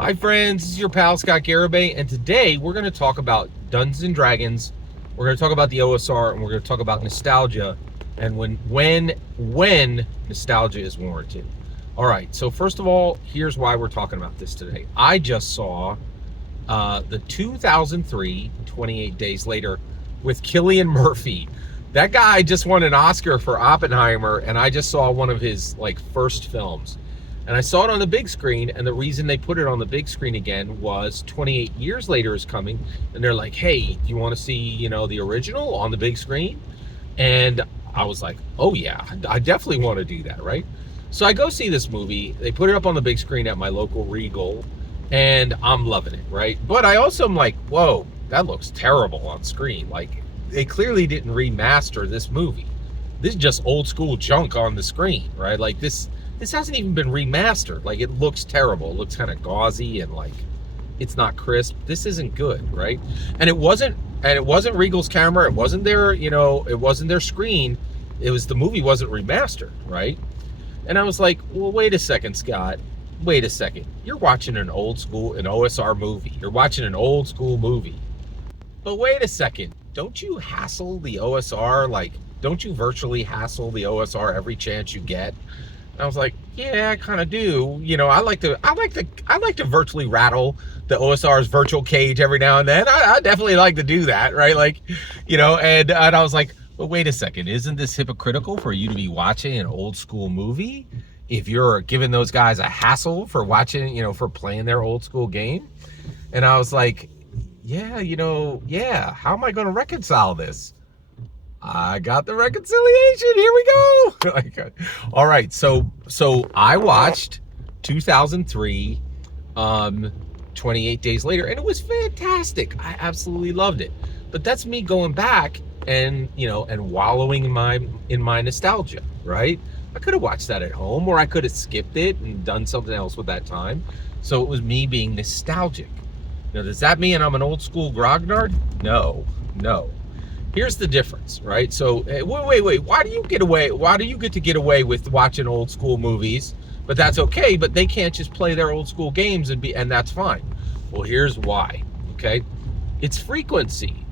Hi friends, this is your pal Scott Garibay, and today we're going to talk about Dungeons and Dragons. We're going to talk about the OSR, and we're going to talk about nostalgia, and when nostalgia is warranted. All right, so first of all, here's why we're talking about this today. I just saw the 2003 28 Days Later with Cillian Murphy. That guy just won an Oscar for Oppenheimer, and I just saw one of his first films. And I saw it on the big screen, and the reason they put it on the big screen again was 28 years later is coming, and they're like, hey, do you want to see, the original on the big screen? And I was like, oh yeah, I definitely want to do that, right? So I go see this movie. They put it up on the big screen at my local Regal, and I'm loving it, right? But I also am like, whoa, that looks terrible on screen. Like, they clearly didn't remaster this movie. This is just old school junk on the screen, right? Like this hasn't even been remastered. Like, it looks terrible. It looks kind of gauzy and it's not crisp. This isn't good, right? And it wasn't Regal's camera. It wasn't their, it wasn't their screen. The movie wasn't remastered, right? And I was like, well, wait a second, Scott. Wait a second. You're watching an OSR movie. You're watching an old school movie. But wait a second. Don't you hassle the OSR? Don't you virtually hassle the OSR every chance you get? I was like, yeah, I kind of do. I like to virtually rattle the OSR's virtual cage every now and then. I definitely like to do that, right? And I was like, but wait a second, isn't this hypocritical for you to be watching an old school movie if you're giving those guys a hassle for watching, for playing their old school game? And I was like, yeah, how am I going to reconcile this? I got the reconciliation. Here we go. All right. So I watched 2003, 28 Days Later, and it was fantastic. I absolutely loved it. But that's me going back and wallowing in my nostalgia, right? I could have watched that at home, or I could have skipped it and done something else with that time. So it was me being nostalgic. Now, does that mean I'm an old school grognard? No. Here's the difference, right? So wait. Why do you get to get away with watching old school movies? But that's okay. But they can't just play their old school games and that's fine. Well, here's why. Okay, it's frequency.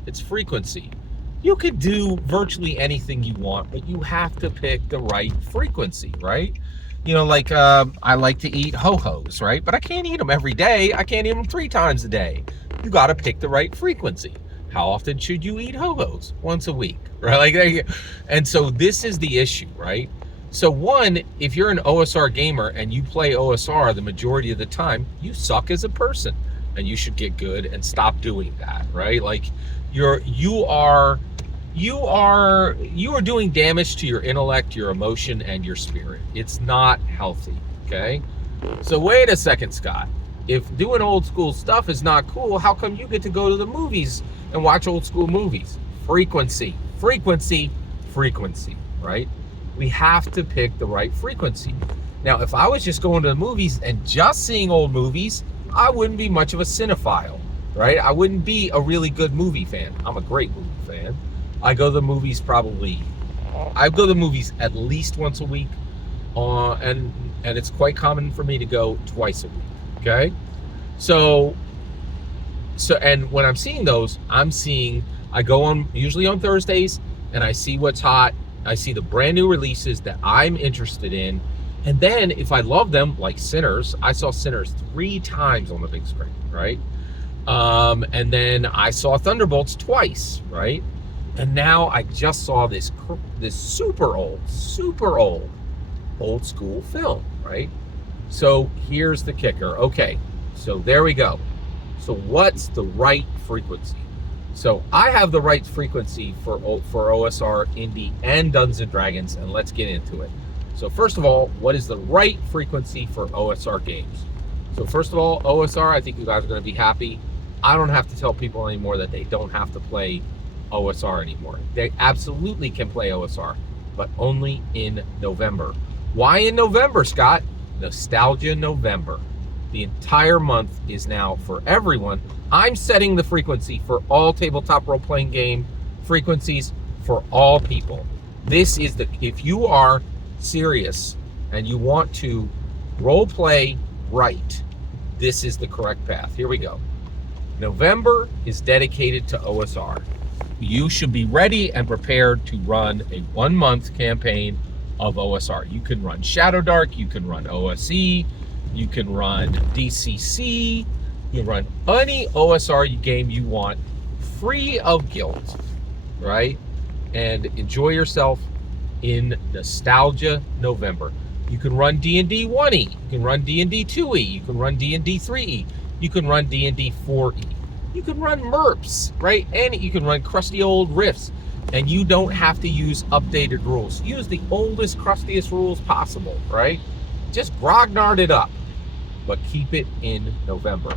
You could do virtually anything you want, but you have to pick the right frequency, right? I like to eat ho-hos, right? But I can't eat them every day. I can't eat them 3 times a day. You got to pick the right frequency. How often should you eat ho-hos? Once a week, right? And so this is the issue, right? So one, if you're an OSR gamer and you play OSR the majority of the time, you suck as a person, and you should get good and stop doing that, right? You are doing damage to your intellect, your emotion, and your spirit. It's not healthy, okay? So wait a second, Scott. If doing old school stuff is not cool, how come you get to go to the movies and watch old school movies? Frequency, right? We have to pick the right frequency. Now, if I was just going to the movies and just seeing old movies, I wouldn't be much of a cinephile, right? I wouldn't be a really good movie fan. I'm a great movie fan. I go to the movies at least once a week, and it's quite common for me to go twice a week. Okay, so and when I'm seeing those, I go on usually on Thursdays, and I see what's hot. I see the brand new releases that I'm interested in, and then if I love them, like Sinners, I saw Sinners 3 times on the big screen, right? And then I saw Thunderbolts twice, right? And now I just saw this super old school film, right? So here's the kicker. Okay, so there we go. So what's the right frequency? So I have the right frequency for OSR, Indie, and Dungeons and Dragons, and let's get into it. So first of all, what is the right frequency for OSR games? So first of all, OSR, I think you guys are going to be happy. I don't have to tell people anymore that they don't have to play OSR anymore. They absolutely can play OSR, but only in November. Why in November, Scott? Nostalgia November. The entire month is now for everyone. I'm setting the frequency for all tabletop role-playing game frequencies for all people. If you are serious and you want to role play right, this is the correct path. Here we go. November is dedicated to OSR. You should be ready and prepared to run a 1-month campaign of OSR. You can run Shadow Dark, you can run OSE, you can run DCC, you can run any OSR game you want, free of guilt, right? And enjoy yourself in Nostalgia November. You can run D&D 1E, you can run D&D 2E, you can run D&D 3E, you can run D&D 4E, you can run MERPs, right? And you can run crusty old riffs, and you don't have to use updated rules. Use the oldest, crustiest rules possible, right? Just grognard it up, but keep it in November.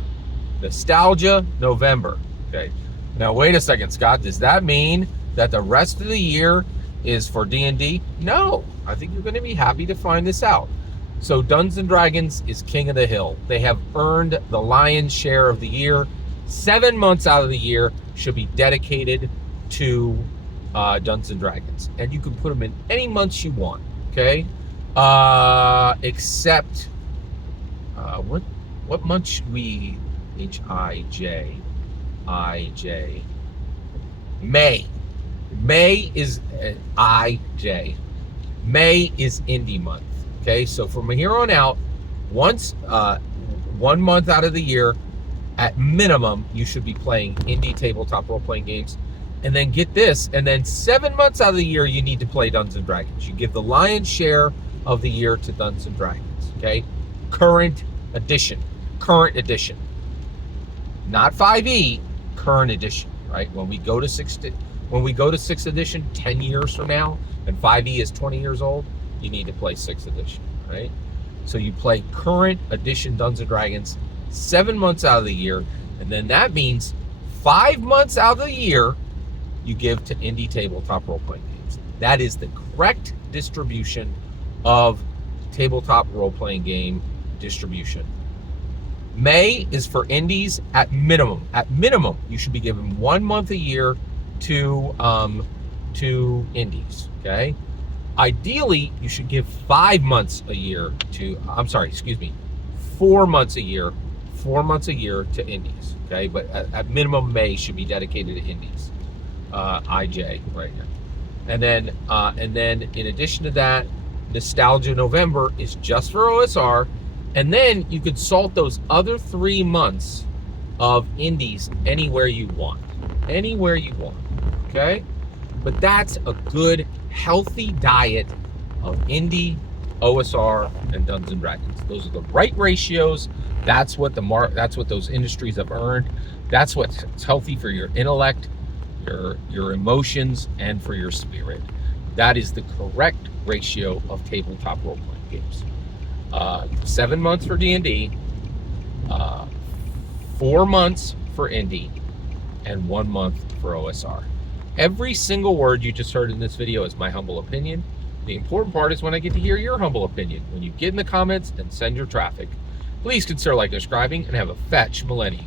Nostalgia November, okay? Now, wait a second, Scott. Does that mean that the rest of the year is for D&D? No, I think you're going to be happy to find this out. So Dungeons & Dragons is king of the hill. They have earned the lion's share of the year. 7 months out of the year should be dedicated to Dungeons & Dragons. And you can put them in any months you want, okay? Except, what month should we, H-I-J, May. May is I-J. May is indie month. Okay, so from here on out, once 1 month out of the year, at minimum, you should be playing indie tabletop role-playing games. And then get this, and then 7 months out of the year, you need to play Dungeons & Dragons. You give the lion's share of the year to Dungeons & Dragons, okay? Current edition. Not 5e, current edition, right? When we go to 6th edition 10 years from now, and 5e is 20 years old, you need to play 6th edition, right? So you play current edition Dungeons & Dragons 7 months out of the year, and then that means 5 months out of the year you give to indie tabletop role-playing games. That is the correct distribution of tabletop role-playing game distribution. May is for indies at minimum. At minimum, you should be given 1 month a year to indies, okay? Ideally, you should give 5 months a year to, 4 months a year, 4 months a year to indies, okay? But at minimum, May should be dedicated to indies, IJ right now. And then in addition to that, Nostalgia November is just for OSR, and then you could salt those other 3 months of indies anywhere you want, okay? But that's a good, healthy diet of indie, OSR, and Dungeons & Dragons. Those are the right ratios. That's what those industries have earned. That's what's healthy for your intellect, your emotions, and for your spirit. That is the correct ratio of tabletop role-playing games. 7 months for D&D, 4 months for indie, and 1 month for OSR. Every single word you just heard in this video is my humble opinion. The important part is when I get to hear your humble opinion, when you get in the comments and send your traffic. Please consider liking, subscribing, and have a fetch millennium.